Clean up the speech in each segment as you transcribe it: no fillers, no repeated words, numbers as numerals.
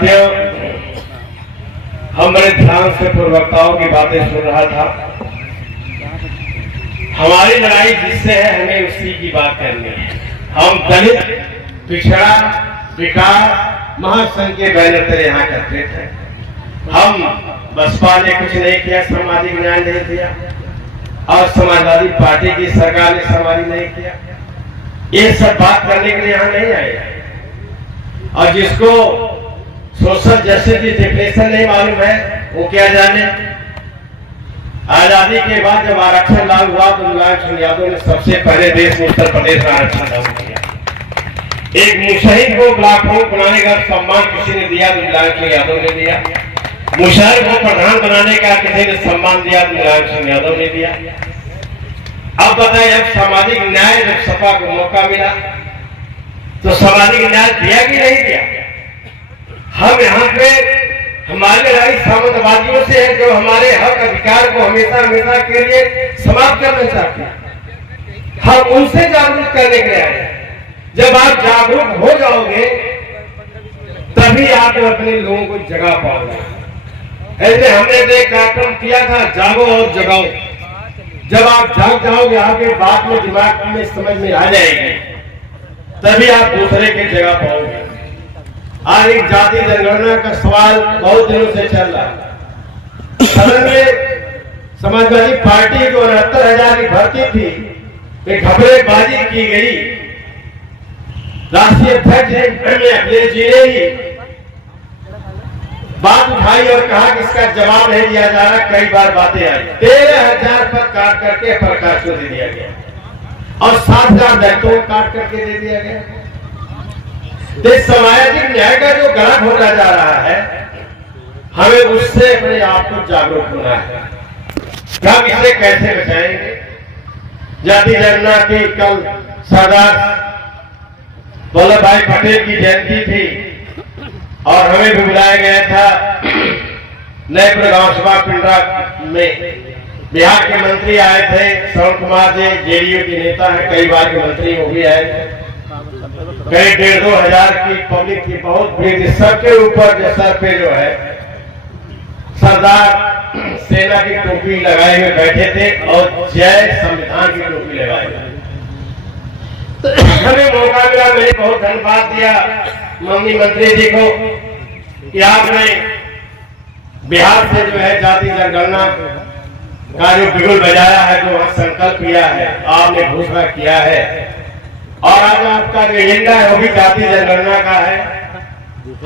साथियों, हम बड़े ध्यान से पूर्ववक्ताओं की बातें सुन रहा था। हमारी लड़ाई जिससे है, हमें उसी की बात करनी है। हम दलित, पिछड़ा, विकार महासंघ के बैनर तले यहाँ एकत्रित हैं। हम बसपा ने कुछ नहीं किया, सामाजिक न्याय नहीं दिया, और समाजवादी पार्टी की सरकार ने सामाजिक नहीं किया। ये सब बात करने के लिए यहाँ नहीं आए। और जिसको सोशल जस्टिस की डेफिनेशन नहीं मालूम है, वो क्या जाने। आजादी के बाद जब आरक्षण लागू हुआ तो मुलायम सिंह यादव ने सबसे पहले देश में उत्तर प्रदेश में आरक्षण लागू किया। एक मुशहिद को ब्लॉक प्रमुख बनाने का सम्मान किसी ने दिया तो मुलायम सिंह यादव ने दिया। मुशहर को प्रधान बनाने का किसी ने सम्मान दिया तो मुलायम सिंह यादव ने दिया। अब बताइए, अब सामाजिक न्याय जब सपा को मौका मिला तो सामाजिक न्याय दिया कि नहीं दिया? हम यहाँ पे हमारी लड़ाई सामंतवादियों से है, जो हमारे हक अधिकार को हमेशा हमेशा के लिए समाप्त करना चाहते हैं। हम उनसे जागरूक करने के लिए आए। जब आप जागरूक हो जाओगे तभी आप अपने लोगों को जगा पाओगे। ऐसे हमने तो एक कार्यक्रम किया था, जागो और जगाओ। जब आप जाग जाओगे, आपके बात में दिमाग में समझ में आ जाएगी, तभी आप दूसरे की जगह पाओगे। आज एक जाति जनगणना का सवाल बहुत दिनों से चल रहा है। सदन में समाजवादी पार्टी जो 69,000 की भर्ती थी, एक घबरेबाजी की गई। राष्ट्रीय अध्यक्ष अखिलेश जी ने ही बात उठाई और कहा कि इसका जवाब नहीं दिया जा रहा। कई बार बातें आई। 13,000 पद काट करके प्रकाश को दे दिया गया और 7,000 दलितों को काट करके दे दिया गया। सामाजिक न्याय का जो गलत होता जा रहा है, हमें उससे अपने आप को जागरूक होना है। हम इसे कैसे बचाएंगे? जाति जनगणना की कल सरदार वल्लभ भाई पटेल की जयंती थी और हमें भी बुलाया गया था। नए गांव सभा पिंडरा में बिहार के मंत्री आए थे, श्रवण कुमार जी जेडीयू के नेता है, कई बार के मंत्री वो भी आए थे। कई 1,500 हजार की पब्लिक की बहुत भीड़, सबके ऊपर जो सर पे जो है सरदार सेना की टोपी लगाए हुए बैठे थे और जय संविधान की टोपी लगाए हुए। हमें मौका मिला, मैंने बहुत धन्यवाद दिया माननीय मंत्री जी को कि आपने बिहार से जो है जाति जनगणना का जो बिगुल बजाया है, जो वहां संकल्प किया है, आपने घोषणा किया है और आज आपका जो एजेंडा है वो भी जाति जनगणना का है।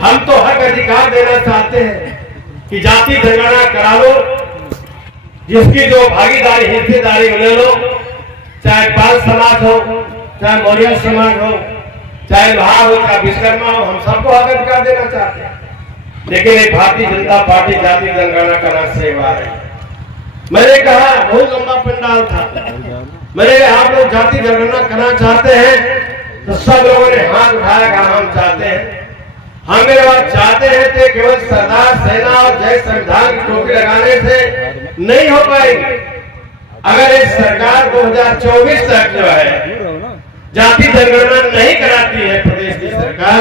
हम तो हक अधिकार देना चाहते हैं कि जाति जनगणना करा लो, जिसकी जो भागीदारी हिस्सेदारी ले लो, चाहे पाल समाज हो, चाहे मौर्य समाज हो, चाहे लोहार हो, चाहे विश्वकर्मा हो, हम सबको हक अधिकार देना चाहते हैं। लेकिन एक भारतीय जनता पार्टी जाति जनगणना करना सेवा है। मैंने कहा, बहुत लंबा पंडाल था, मैंने कहा आप लोग जाति जनगणना करना चाहते हैं तो सब लोगों ने हाथ उठाया, कहा हम चाहते हैं। हम मेरे बात चाहते हैं तो केवल सरदार सेना और जय संविधान की टोपी लगाने से नहीं हो पाएगी। अगर इस सरकार 2024 तक जो है जाति जनगणना नहीं कराती है प्रदेश की सरकार,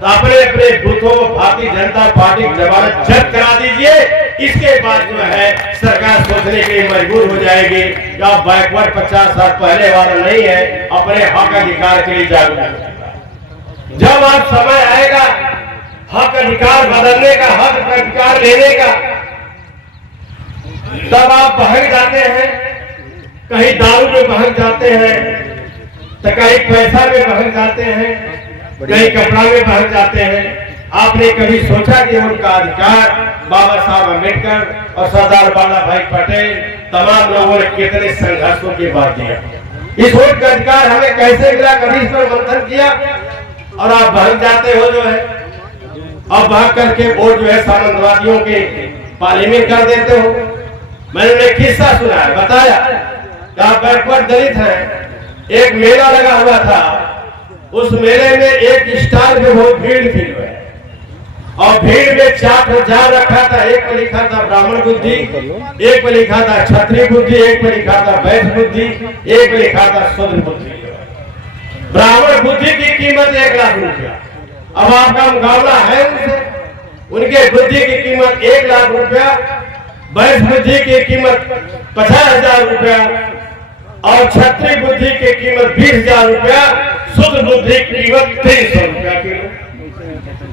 तो अपने अपने बूथों को भारतीय जनता पार्टी की जमानत जब्त करा दीजिए। इसके बाद जो है सरकार सोचने के लिए मजबूर हो जाएगी कि अब बैकवर्ड 50 साल पहले वाला नहीं है, अपने हक अधिकार के लिए जागरूक। जब आप समय आएगा हक अधिकार बदलने का, हक अधिकार लेने का, तब आप बहक जाते हैं, कहीं दारू में बहक जाते हैं, तो कहीं पैसा में बहक जाते हैं, कहीं कपड़ा में बहक जाते हैं। आपने कभी सोचा कि उनका अधिकार बाबा साहब अम्बेडकर और सरदार वल्लभ भाई पटेल तमाम लोगों ने कितने संघर्षों के बाद दिया? इस वोट का अधिकार हमें कैसे मिला? कभी इस पर मंथन किया? और आप भाग जाते हो जो है, अब भाग करके वोट जो है सामंतवादियों के पाले में कर देते हो। मैंने एक किस्सा सुना है, बताया कि आप बैकवर्ड दलित हैं। एक मेला लगा हुआ था, उस मेले में एक स्टार में बहुत भीड़ थी और भीड़ में चार्ट जार रखा था। एक पर लिखा था ब्राह्मण बुद्धि, एक पर लिखा था क्षत्रिय बुद्धि, एक पर लिखा था वैश्य बुद्धि, एक पर लिखा था शूद्र बुद्धि। ब्राह्मण बुद्धि की कीमत 1 लाख रुपया। अब आपका मुकाबला है उनसे, उनके बुद्धि की कीमत 1 लाख रुपया, वैश्य बुद्धि की कीमत 50,000 रुपया और क्षत्रिय बुद्धि की कीमत 20,000 रुपया, शुद्ध बुद्धि की कीमत 300 रुपया किलो।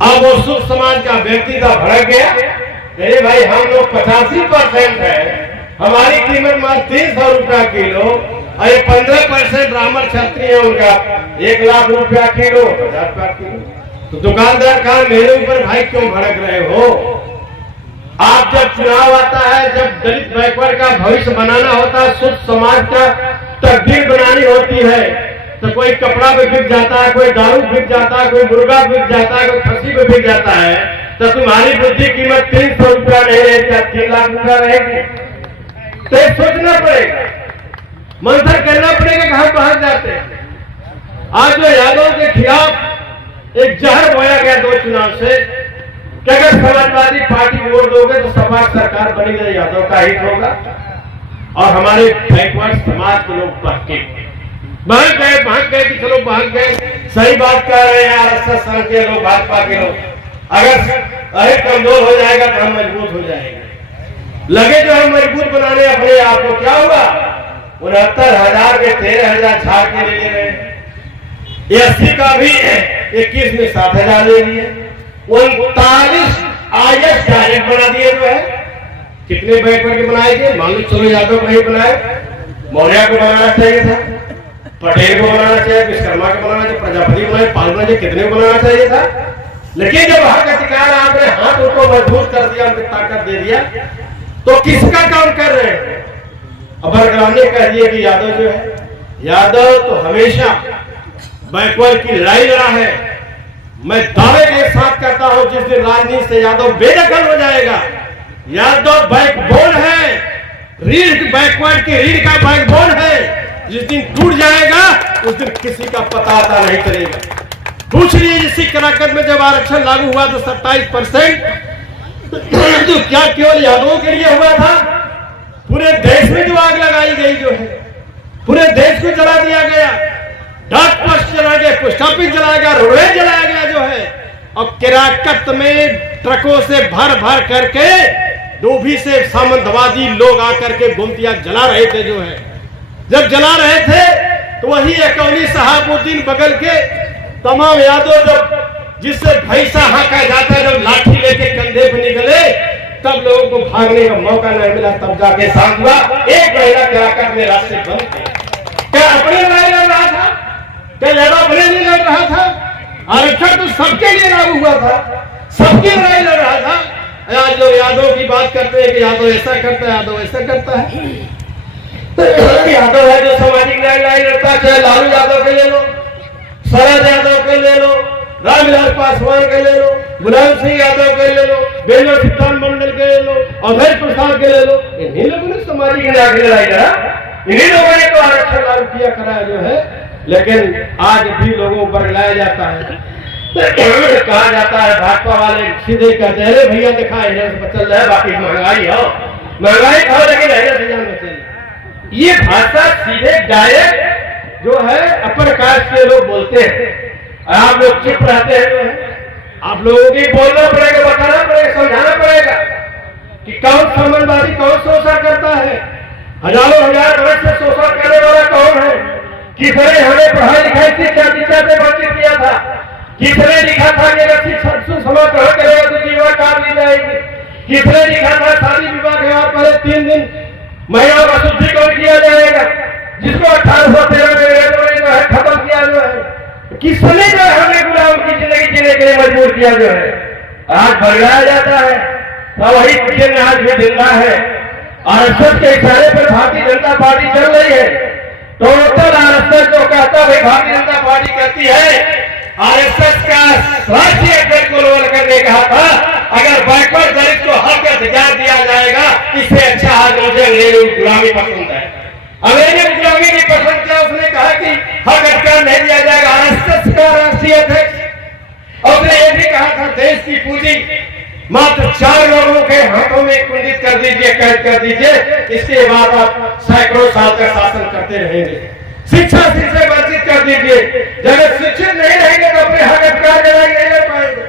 अब वो शुद्ध समाज का व्यक्ति था भड़क गया, अरे भाई हम लोग 85% है, हमारी कीमत मात्र 300 रुपया किलो, और 15% ब्राह्मण क्षत्रिय है, उनका 1 लाख रुपया किलो, 50 रुपया किलो। तो दुकानदार कहा मेरे ऊपर भाई क्यों भड़क रहे हो? आप जब चुनाव आता है, जब दलित बैकवर्ड का भविष्य बनाना होता है, शुद्ध समाज का तकदीर बनानी होती है, तो कोई कपड़ा पे बिक जाता है, कोई दारू बिक जाता है, कोई मुर्गा बिक जाता है, कोई खस्सी पे बिक जाता है, तो तुम्हारी बुद्धि कीमत 300 रुपया नहीं रहेगी, 3 लाख रुपया रहेगी। तो सोचना पड़ेगा, मंथन करना पड़ेगा कि हम बाहर जाते हैं। आज जो यादव के खिलाफ एक जहर बोया गया 2 चुनाव से कि अगर समाजवादी पार्टी वोट दोगे तो सपा सरकार बनेगी, यादव का हित होगा और हमारे बैकवर्ड समाज के लोग भाग गए कि चलो भाग गए। सही बात कह रहे हैं आरएसएस संघ के लोग, भाजपा के लोग, अगर कमजोर हो जाएगा तो हम मजबूत हो जाएंगे। लगे जो हम मजबूत बनाने अपने आप को, क्या हुआ? 69,000 के 13,000 झाड़ के ले रहे हैं, 80 का भी 21 में 7,000 ले लिए, 39 IS डायरेक्ट बना दिए। जो है कितने बैकवर्ड के बनाए थे? मान लो चलो यादव को नहीं बनाए, मौर्य को बनाना चाहिए था, पटेल को बनाना चाहिए, विश्वकर्मा को बनाना चाहिए, प्रजापति को बनाए, पालना चाहिए, कितने को बनाना चाहिए था। लेकिन जब हक अधिकार आपने हाथ उनको मजबूत कर दिया, उनको ताकत दे दिया, तो किसका काम कर रहे हैं? अब बरकरार कह दिए कि यादव जो है, यादव तो हमेशा बैकवर्ड की लड़ाई लड़ा है। मैं दावे के साथ कहता हूं जिस दिन राजनीति से यादव बेदखल हो जाएगा, यादव बैकबोन है, रीढ़ बैकवर्ड की रीढ़ का बैकबोन है, जिस दिन टूट जाएगा उस दिन किसी का पता नहीं चलेगा। पूछ लीजिए जिसकी कराकत में जब आरक्षण लागू हुआ तो 27%, तो क्या केवल यादवों के लिए हुआ था? पूरे देश में जो आग लगाई गई, जो है पूरे देश को जला दिया गया, डाक पोस्ट जला गया, पोस्ट ऑफिस जलाया गया, रोडवेज जलाया गया, जो है और किराकत में ट्रकों से भर भर करके डोभी से सामंतवादी लोग आकर के गोमतिया जला रहे थे। जो है जब जला रहे थे तो वही अकौनी शहाबुद्दीन बगल के तमाम यादव जब जिससे भैंसा हाँका जाता है, जब लाठी लेके कंधे पे निकले, तब लोगों को भागने का मौका नहीं मिला, तब जाके शांत हुआ। 1 महीना किराकत में रास्ते बंद थे। क्या अपने लड़ाई लड़ रहा था? क्या यादव अपने लिए लड़ रहा था? आरक्षण तो सबके लिए लागू हुआ था, सबकी लड़ाई लड़ रहा था। आज लोग यादव की बात करते हैं कि यादव ऐसा करता है, यादव ऐसा करता है। यादव है जो सामाजिक न्याय लड़ाई लड़ता है, चाहे लालू यादव के ले लो, शरद यादव के ले लो, रामविलास पासवान के ले लो, मुलायम सिंह यादव के ले लो, बेलो सिद्धांत मंडल के ले लो, अभय प्रसाद के ले लो। इन्हीं लोगों ने सामाजिक न्याय की लड़ाई लड़ा, इन्हीं लोगों ने तो आरक्षण लागू किया कराया। जो है लेकिन आज भी लोगों पर लाया जाता है, कहा जाता है भाजपा वाले सीधे कहते हैं, अरे भैया दिखा चल रहा है, बाकी महंगाई हो, महंगाई खाओ लेकिन ये भाषा सीधे डायरेक्ट जो है अपर कास्ट के लोग बोलते हैं। आप लोग चुप रहते हैं, जो है आप लोगों की बोलना पड़ेगा, बताना पड़ेगा, समझाना पड़ेगा कि कौन साम्यवादी कौन शोषण करता है, हजारों हजार वर्ष से शोषण करने वाला कौन है, किसने हमें पढ़ाई लिखाई शिक्षा से वंचित किया था, किसने लिखा था कि अगर शिक्षक समाज ग्रहण करेगा तो जीवन काट ली जाएगी, किसने लिखा था शादी विवाह के बाद पहले 3 दिन महिला का शुद्धिकरण किया जाएगा, जिसको 1813 में जो है खत्म किया। जो है किसने जो है हमें गुलाम की जिंदगी जीने के लिए मजबूर किया। जो है आज बढ़ाया जाता है, तो वही चिन्ह आज भी जिंदा है। आरएसएस के इशारे पर भारतीय जनता पार्टी चल रही है। टोटल आरएसएस जो कहता है, भारतीय जनता पार्टी कहती है, आरएसएस का राष्ट्रीय अध्यक्ष को रोल करने कहा था, अगर बैकवर्ड दलित को हक अधिकार दिया जाएगा, इससे अच्छा आज मुझे अंग्रेजों की गुलामी पसंद है। अंग्रेजों की गुलामी नहीं पसंद किया, उसने कहा कि हक अधिकार नहीं दिया जाएगा। आरएसएस का राष्ट्रीय अध्यक्ष उसने ये भी कहा था, देश की पूंजी मात्र 4 लोगों के हाथों में कुंडित कर दीजिए, कैद कर दीजिए, इसके बाद आप सैकड़ों साल का शासन करते रहेंगे। शिक्षा से वंचित कर दीजिए, जब शिक्षित नहीं रहेंगे तो अपने हक अधिकार नहीं ले पाएंगे।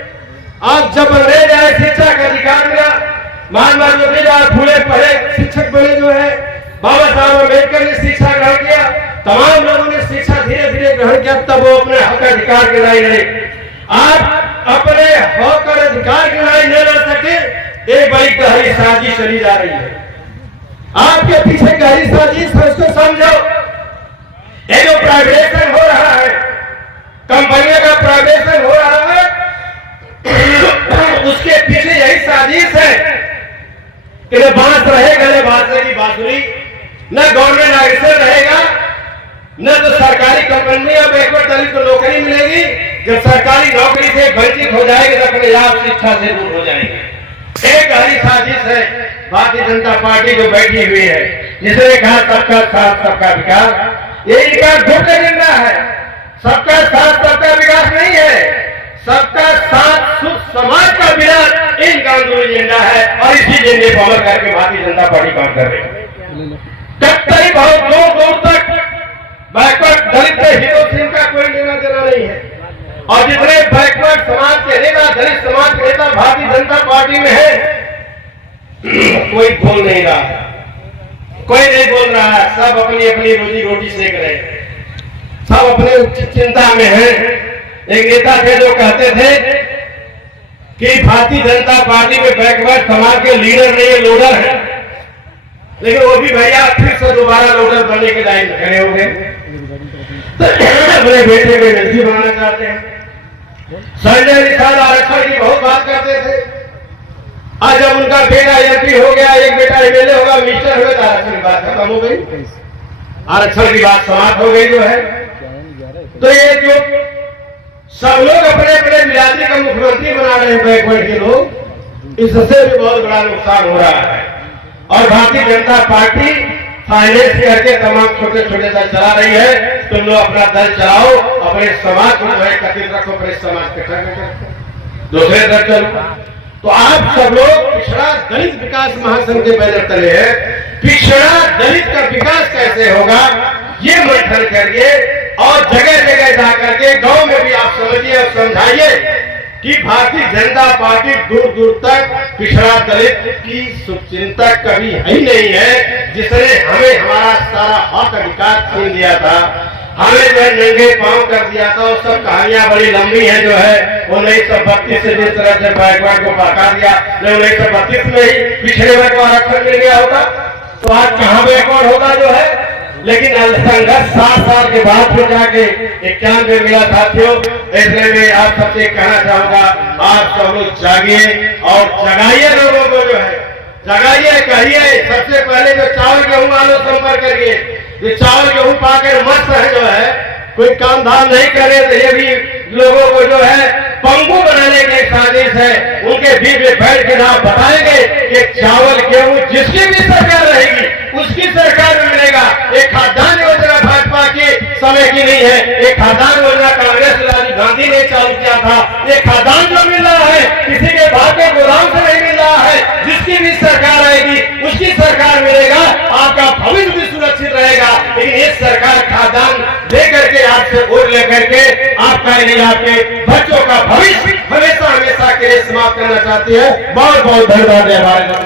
आज जब अंग्रेज आए शिक्षा का अधिकार मिला, महात्मा ज्योतिबा फूले पढ़े शिक्षक बने जो है, बाबा साहब अम्बेडकर ने शिक्षा ग्रहण किया, तमाम लोगों ने शिक्षा धीरे धीरे ग्रहण किया, तब वो अपने हक अधिकार की लड़ाई लड़े। आप अपने हक और अधिकार की लड़ाई न लड़ सके, एक बड़ी गहरी साजिश चली जा रही है। आपके पीछे गहरी साजिश है, उसको समझो। ये जो प्राइवेटाइजेशन हो रहा है, कंपनियों का प्राइवेटाइजेशन हो रहा है, उसके पीछे यही साजिश है कि न बांस रहेगा, न बांसुरी की बांसुरी, न गवर्नमेंट लाइसेंस रहेगा, न तो सरकारी कंपनी या बैकवर्ड दलित को नौकरी मिलेगी। जब सरकारी नौकरी से वंचित हो जाएगी तो अपने आप शिक्षा से दूर हो जाएंगे। एक गहरी साजिश है भारतीय जनता पार्टी जो बैठी हुई है, जिसने कहा सबका साथ सबका विकास। ये इनका गुप्त एजेंडा है। सबका साथ सबका विकास नहीं है, सबका साथ सुख समाज का विकास इनका एजेंडा है। और इसी एजेंडे को अमल करके भारतीय जनता पार्टी काम कर रही है। कई बहुत दूर दूर तक बैकवर्ड दलित हितों से इनका कोई लेना देना नहीं है। और जितने बैकवर्ड समाज के नेता, दलित समाज के नेता भारतीय जनता पार्टी में है, कोई बोल नहीं रहा है, कोई नहीं बोल रहा है। सब अपनी अपनी रोजी रोटी सेक रहे हैं, सब अपने चिंता में हैं। एक नेता थे जो कहते थे कि भारतीय जनता पार्टी में बैकवर्ड समाज के लीडर नहीं है, लोडर है। लेकिन वो भी भैया फिर से दोबारा लोडर बनने के लाइन में खड़े हो गए, अपने बेटे को मंत्री बनाना चाहते हैं। संजय निषाद आरक्षण की बहुत बात करते थे। आज जब उनका बेटा एमपी हो गया, एक बेटा एमएलए होगा, मिनिस्टर हुए, तो आरक्षण की बात खत्म हो गई, आरक्षण की बात समाप्त हो गई जो है। तो ये जो सब लोग अपने अपने बिरादरी का मुख्यमंत्री बना रहे हैं बैकवर्ड के लोग, इससे भी बहुत बड़ा नुकसान हो रहा है। और भारतीय जनता पार्टी फाइनेंस करके तमाम छोटे छोटे दल चला रही है। तुम लोग अपना दल चलाओ, अपने समाज को एकत्रित रखो, अपने समाज इकट्ठा करके दूसरे दल चलो। तो आप सब लोग पिछड़ा दलित विकास महासंघ के बैनर तले है। पिछड़ा दलित का विकास कैसे होगा, ये मंथन करिए और जगह जगह जाकर के गांव में भी आप समझिए और समझाइए कि भारतीय जनता पार्टी दूर दूर तक पिछड़ा दलित की शुभचिंतक कभी ही नहीं है, जिसने हमें हमारा सारा हक अधिकार छीन लिया था, हमें जो है नंगे पांव कर दिया था। और सब कहानियां बड़ी लंबी है जो है। 1932 से जिस तरह से बैकवर्ड को भड़का दिया, 1932 में ही पिछड़े वर्ग को आरक्षण मिल गया होता तो आज कहां बैकवर्ड होगा जो है। लेकिन संघर्ष 7 साल के बाद फिर जाके 91 मिला साथियों। इसलिए मैं आप सबसे कहना चाहूंगा, आप सब लोग जागिए और जगाइए लोगों को जो है, जगाइए, कहिए। सबसे पहले जो चावल गेहूं वालों संपर्क करिए, ये चावल गेहूं पाकर मस्त है जो है, कोई काम धाम नहीं करे तो ये भी लोगों को जो है पंगु बनाने की साजिश है। उनके बीच में बैठ के आप बताएंगे कि चावल गेहूं जिसकी भी सरकार रहेगी उसकी सरकार में मिलेगा। एक खाद्यान्न योजना भाजपा के समय की नहीं है, एक खाद्यान्न योजना कांग्रेस राजीव गांधी ने चालू किया था। ये खाद्यान्न जो मिल रहा है किसी के बाप के गोदाम से नहीं मिल रहा है। जिसकी भी सरकार आएगी उसकी सरकार मिलेगा, आपका भविष्य भी सुरक्षित रहेगा। लेकिन ये सरकार खाद्यान्न लेकर के आपसे वोट लेकर के आपका नहीं, आपके बच्चों का भविष्य हमेशा हमेशा के लिए समाप्त करना चाहती है। बहुत बहुत धन्यवाद है हमारे